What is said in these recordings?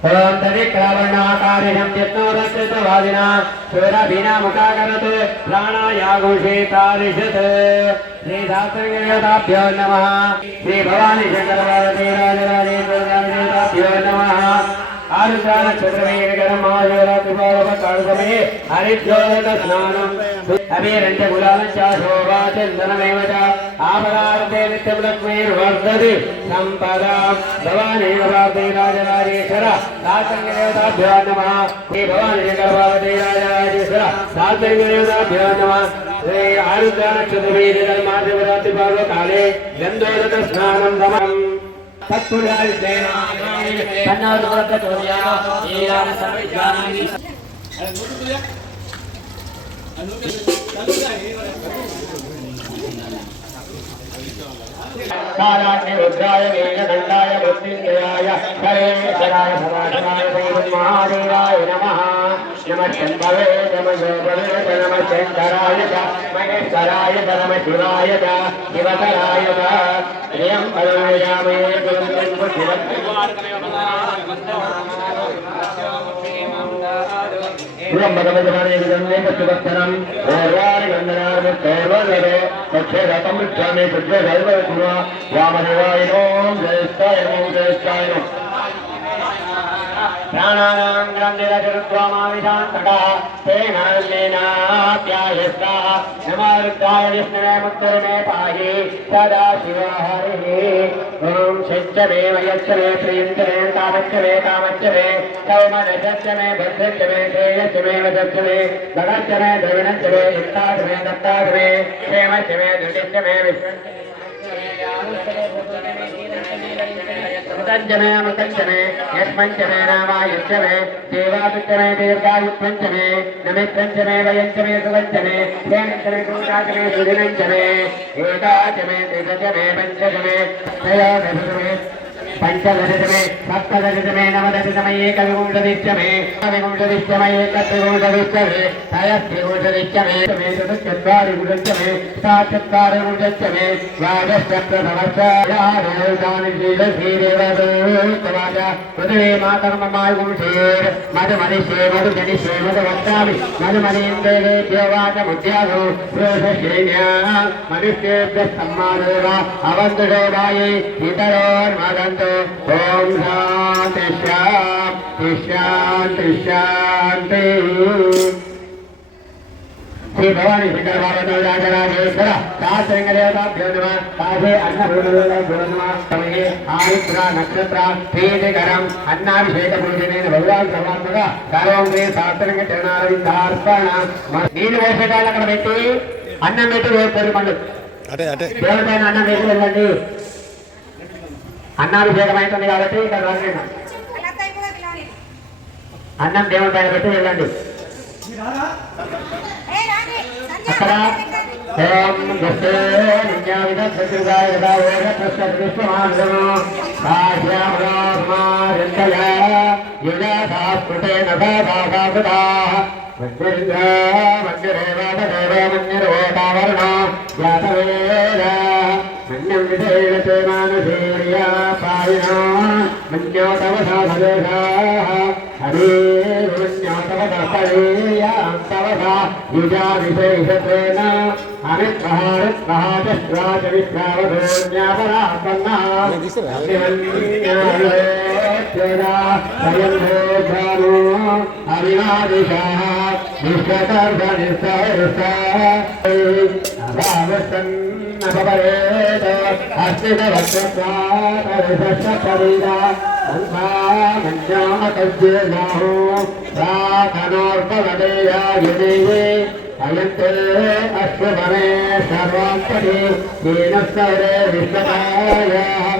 ओम तदिक्रावर्णाकारिणं त्यक्तोदस्कृतवादिना चोरभीनामुखाकरत् प्राणायाघोषेतारिषत् श्रीधातृङ्गताभ्यो नमः। श्रीभवानी शङ्करवादतेराजराजेन्द्रताभ्यो नमः। ఆరుచాన చంద్రమేణగరమాయోరాత్రిపాలవకాళసమయే హరిద్యోదక స్నానం అభిరంజ గులాలంచ శోభాచందనమేవ చ. ఆపరార్ధే నిత్యం లక్ష్మీర్వర్ధతి సంపద. భవానేవ ప్రార్థే రాజరాజేశ్వర. సాత్రంగదేవతాభ్యో నమ. శ్రీ భవాని శంకర పార్వతీ రాజరాజేశ్వర సాత్రంగదేవతాభ్యో శ్రీ ఆరుద్ర నక్షత్రమే మాతృరాత్రి పార్వకాలే గంధోదక స్నానం రమం தத்துடைய రుద్రాయ నీలకంఠాయ మృత్యుంజయాయ హరేశ్వరాయ సదాశివాయ మహాదేవాయ నమ నమ చందవే నమ శోభవే నమ చందరాయ మహేశ్వరాయ పరమ శివాయ శివతరాయ ఏం పదమయామే శివ భగవద్వాణి గంగే పశుభక్తనం ఓర్వారి గంధనాథ సర్వదే ముఖ్యమృక్షామి వామదేవాయనోం జయస్థాయనోం జయస్థాయనం. ప్రాణానాం గ్రంథిరచరుత్వామావిధాంతటా తేనాన్నేనాప్యాయస్తాః నమారుద్రాయ విష్ణువే ముత్తరమే పాహి సదా శివ హరిః. ఓం శచ్చ మే వయచ్చ మే ప్రియంత మే కామచ్చ మే కామచ్చ మే కౌమనచచ్చ द्रविणश्च मे युक्ताच मे दत्ताच मे क्षेमश्च मे धृतिश्च मे विश्वश्च मृतञ्च मे अमृतञ्च मे यस्मञ्च मे नामायुश्च मे देवादुश्च பஞ்சதரிதமே சப்ததரிதமே நவதரிதமே ஏகவிகுண்டதிஷ்டமே கவிகுண்டதிஷ்டமே ஏகத்திகுண்டதிஷ்டமே தயத்திகுண்டதிஷ்டமே சதுச்சத்தாரி குண்டச்சமே சாச்சத்தாரி குண்டச்சமே வாஜஸ்தப்த நமஸ்தாயாரு தானி ஜீவ പൃഥിവേ മാതർമ്മമായി വംശേർ മധുമനിഷേ മധുജനിഷേ മധുവക്താവി മധുമനീന്ദ്രേഭ്യവാചമുദ്യാസു ശ്രോഷശ്രേണ്യ മനുഷ്യേഭ്യ സമ്മാനേവ അവന്തു ദേവായി ഇതരോർമദന്തു ഓം ശാന്തി ശാന്തി ശാന്തി ശാന്തി శ్రీ భవాని శంకర భారత రాజరాజేశ్వర నమ కాశే అన్నపూర్ణభ్యో నమ సమయే ఆరుద్ర నక్షత్ర ప్రీతికరం అన్నాభిషేక పూజనైన భగవాన్ సమాత్మక సర్వం శ్రీ చరణారవిందార్పణ నీళ్ళు అక్కడ పెట్టి అన్నం పెట్టి వేస్తారు అన్నం వేసి వెళ్ళండి అన్నాభిషేకం అవుతుంది కాబట్టి ఇక్కడ అన్నం దేవుడి పైన పెట్టి వెళ్ళండి అక్కడ ఓం దస్తే నిన్యావిద హరే విశేషత్వేన అమిత్మహారిత్మహాచస్వాచ విశ్రావధోన్యాపరాపన్నా స్వయంభోధానో అవినాదిశాः अयन्ते अश्वमने सर्वापदे दीनस्तरे विश्वमायाः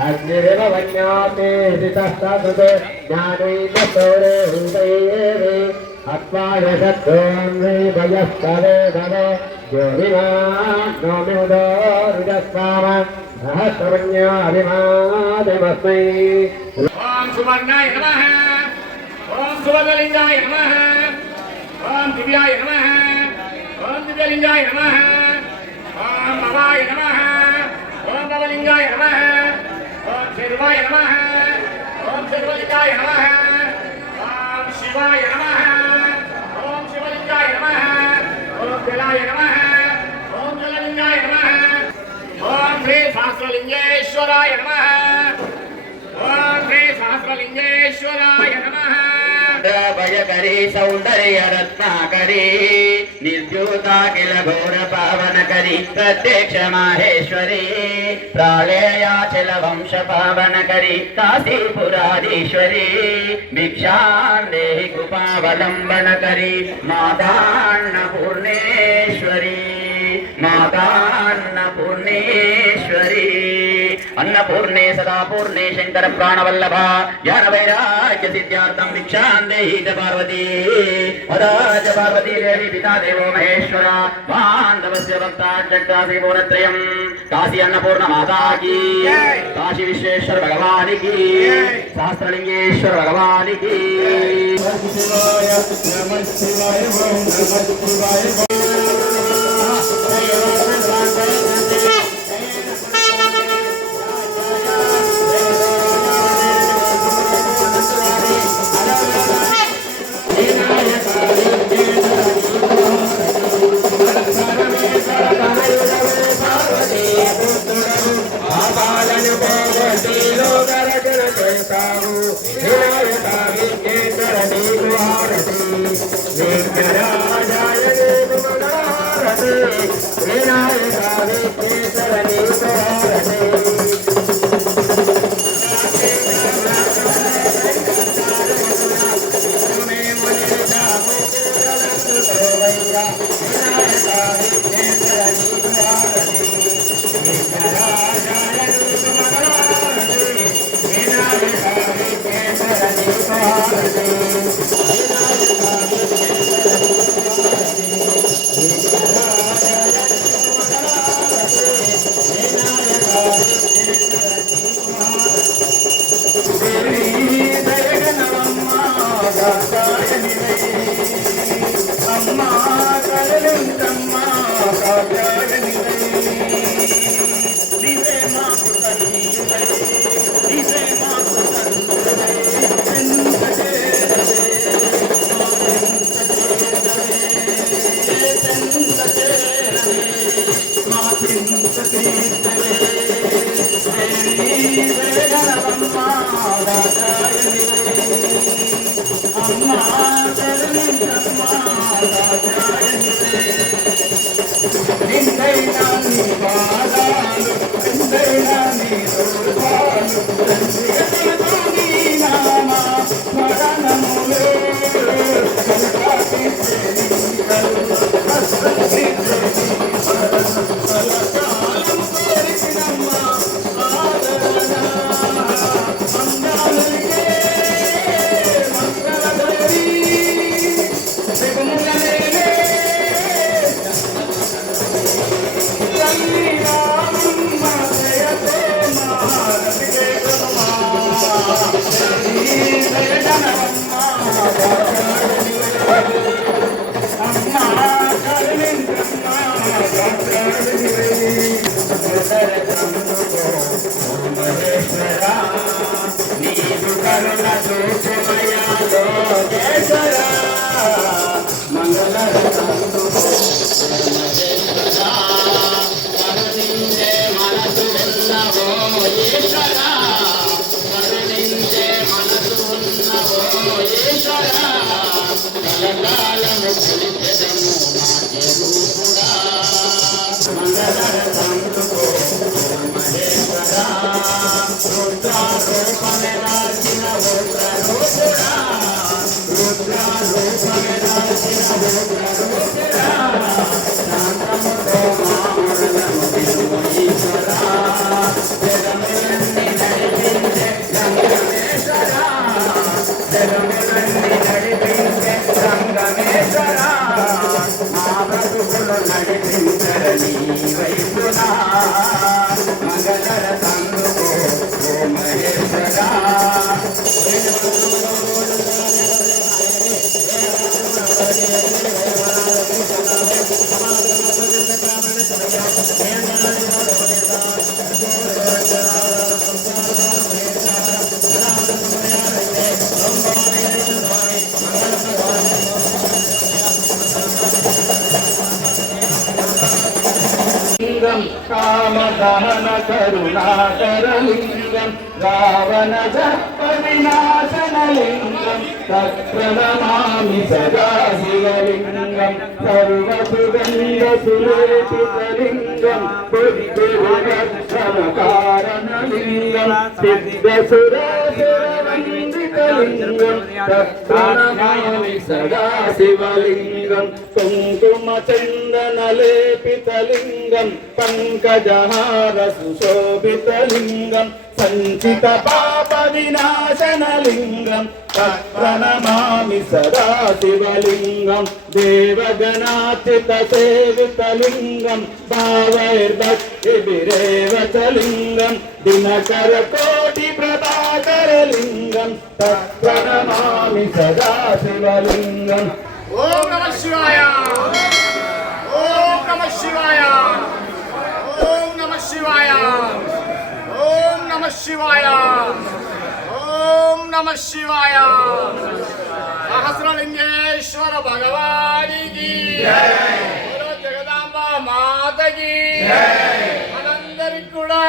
వజరన్నమామపుత్రాణ అగ్నిరివ వన్యాతే జ్యోతిమాగ్నోమిదోరుజస్వామ ఓం సువర్ణాయ నమః ఓం సువర్ణలింగాయ నమః ఓం దివ్యాయ నమః ఓం దివ్యలింగాయ నమః ఓం భవాయ నమః ఓం భవలింగాయ నమః ఓం శర్వాయ నమః ఓం శర్వలింగాయ నమః ఓం శివాయ నమః ఓం శివలింగాయ నమః ఓం జలాయ నమః ఓం జలలింగాయ నమః ఓం శ్రీ సహస్రలింగేశ్వరాయ నమ ఓం శ్రీ సహస్రలింగేశ్వరాయ నమ. భయకరీ సౌందర్య రత్నాకరీ నిర్ద్యూతాఖిల ఘోర పావనకరీ ప్రత్యక్ష మాహేశ్వరీ ప్రాళేయాచల వంశ పావనకరీ కాశీపురాధీశ్వరీ భిక్షాందేహి కృపావలంబనకరీ మాతాన్న పూర్ణే అన్నపూర్ణే సదా పూర్ణే శంకర ప్రాణవల్లభ జ్ఞాన వైరాగ్య సిద్ధ్యార్థం భిక్షాందేహి పార్వతీ వదాచ పార్వతీ దేవి పితా దేవో మహేశ్వర బాంధవస్య భక్తాచక్రాసి పూర్ణత్రయం కాశీ అన్నపూర్ణ మాతాకి కాశీ విశ్వేశ్వర భగవానికి శాస్త్రలింగేశ్వర భగవానికి శివాయ శివాయ Shri Don't Karuna Karalingam Ravana Dhapavinasa వినాశన లింగం తత్ప్రణమామి సదా శివలింగం సర్వసుగంధ సులేపితలింగం బుద్ధిరక్షణ కారణలింగం సిద్ధసురాసురవందితలింగం తత్ప్రణమామి సదా శివలింగం కుంకుమ చందన లేపితలింగం పంకజహార సుశోభితలింగం సంచిత పాప వినాశనలింగం ప్రణమామి సదా శివలింగం దేవగణాచిత సేవితలింగం భావైర్భక్తిభిరేవ చ లింగం దినకర కోటి ప్రభాకరలింగం ప్రణమామి సదా శివలింగం ఓం నమ శివాయ. ఓం నమ శివాయ. ఓం నమ శివాయ. ఓం నమ శివాయ. ఓం నమ శివాయ. సహస్రలింగేశ్వర భగవానికి. జగదాంబ మాతకి.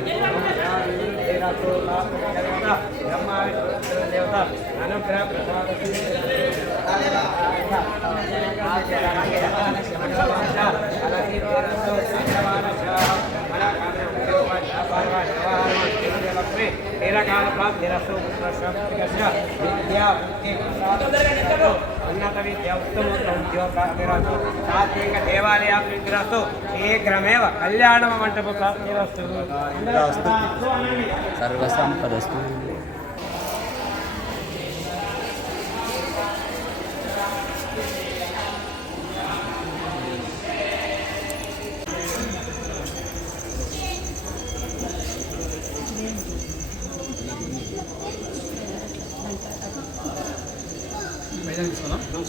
జై ఉన్నత విద్యా ఉత్తమోత్తర ఉద్యోగప్రాప్తిరస్తు సాత్విక దేవాలయాభివృద్ధిరస్తు శీఘ్రమేవ కళ్యాణ మంటప ప్రాప్తిరస్తు. సర్వసంపదస్తు. ఈ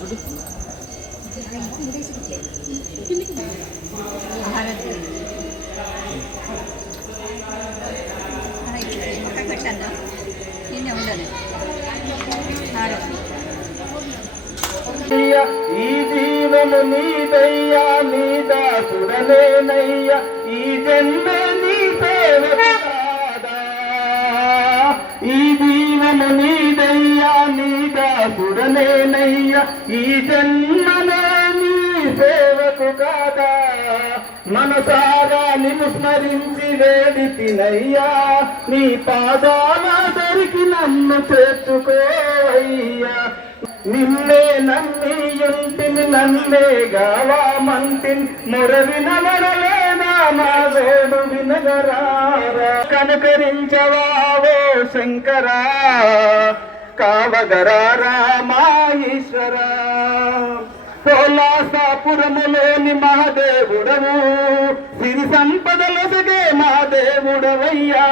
జీవము నీదయ్యా నీ దాసుడనేనయ్యా ఈ జన్మే నీ సేవకు కాదా ఈ జీవము నీదయ్యా నీ దాసుడనేనయ్యా ఈ జన్మనే నీ సేవకు కాదా? మనసారా నిన్ను స్మరించి వేడి తినయ్యా. నీ పాదాల దొరికి నన్ను చేర్చుకోవయ్యా. నిన్నే నమ్మి యుంటిని నన్నే గావా గావామంటిన్ మురవిన మరలేనా మా వేడు వినగరారా. కనుకరించవావో శంకరా కావగరారా మా ఈశ్వరా కోలాసాపురములోని మహాదేవుడవు సిరి సంపదలసగే మహాదేవుడవయ్యా.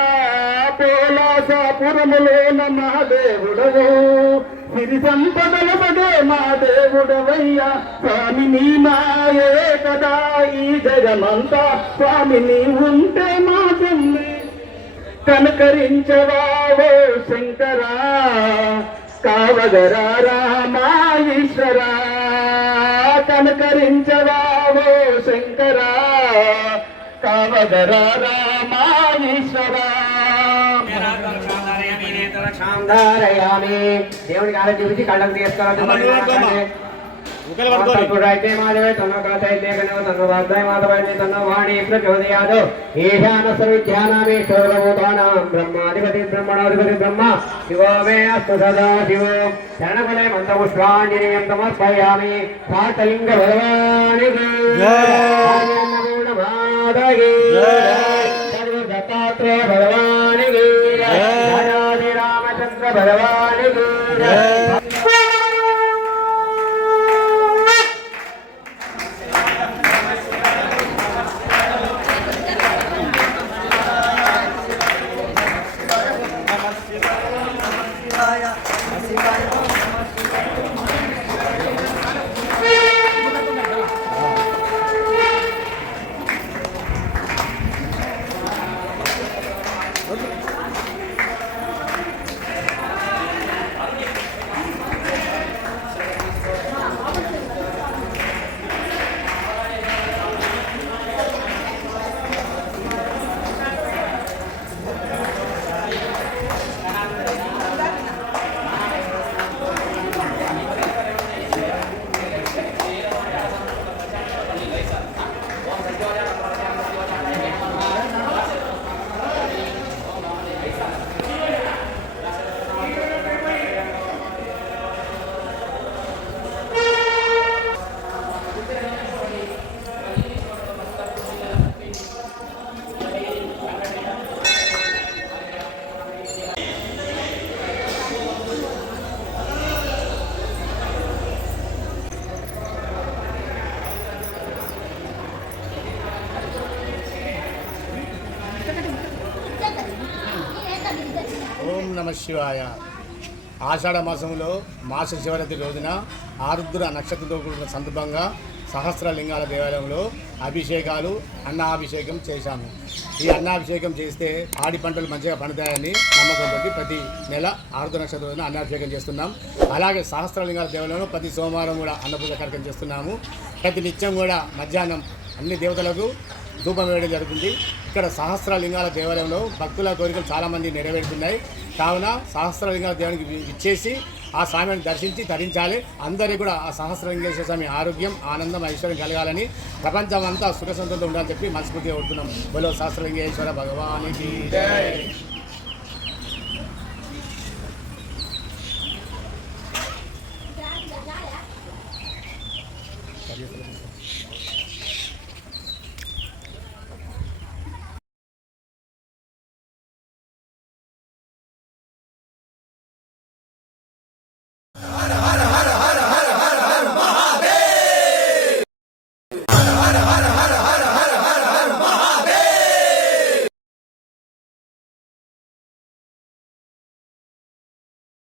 పోలాసాపురములోన మహాదేవుడవు సిరి సంపదల మహాదేవుడవయ్యా. స్వామి నీ మాయే కదా ఈ జగమంతా. స్వామి నీ ఉంటే కనకరించవావో శంకరా కావగరా రామా ఈశ్వరా కనకరించవావో శంకరా కావగరా రామా ఈశ్వరా ధారయామి దేవునికి ఆరోగ్య చూపించి కళ్ళకు పట్టుకోండి అయితే మాధవే తన కాతైతే కనవ తన వాగ్దాయ మాధవైతే తన వాణి ప్రచోదయాదు. ఈశాన సవిజ్ఞానామీశ్వరభూతానాం బ్రహ్మాధిపతి బ్రహ్మణాధిపతి బ్రహ్మ. శివో మే అస్తు సదా శివో. మంత్రపుష్పాంజనేయం సమర్పయామి. శివాయ ఆషాఢ మాసంలో మాస శివరాత్రి రోజున ఆరుద్ర నక్షత్రంతో కూడిన సందర్భంగా సహస్రలింగాల దేవాలయంలో అభిషేకాలు అన్నాభిషేకం చేశాము. ఈ అన్నాభిషేకం చేస్తే ఆడి పంటలు మంచిగా పండుతాయని నమ్మకంతో ప్రతి నెల ఆరుద్ర నక్షత్రం రోజున అన్నాభిషేకం చేస్తున్నాం. అలాగే సహస్రలింగాల దేవాలయంలో ప్రతి సోమవారం కూడా అన్నపూజ కార్యక్రమం చేస్తున్నాము. ప్రతి నిత్యం కూడా మధ్యాహ్నం అన్ని దేవతలకు ధూపం వేయడం జరుగుతుంది. ఇక్కడ సహస్రలింగాల దేవాలయంలో భక్తుల కోరికలు చాలామంది నెరవేరుతున్నాయి. కావున సహస్రలింగాల దేవునికి ఇచ్చేసి ఆ స్వామిని దర్శించి ధరించాలి అందరికీ కూడా ఆ సహస్రలింగేశ్వర స్వామి ఆరోగ్యం ఆనందం ఐశ్వర్యం కలగాలని ప్రపంచం అంతా సుఖ సంతోషంతో ఉండాలని చెప్పి మనస్ఫూర్తిగా ఉంటున్నాం బలో సహస్రలింగేశ్వర భగవానికి.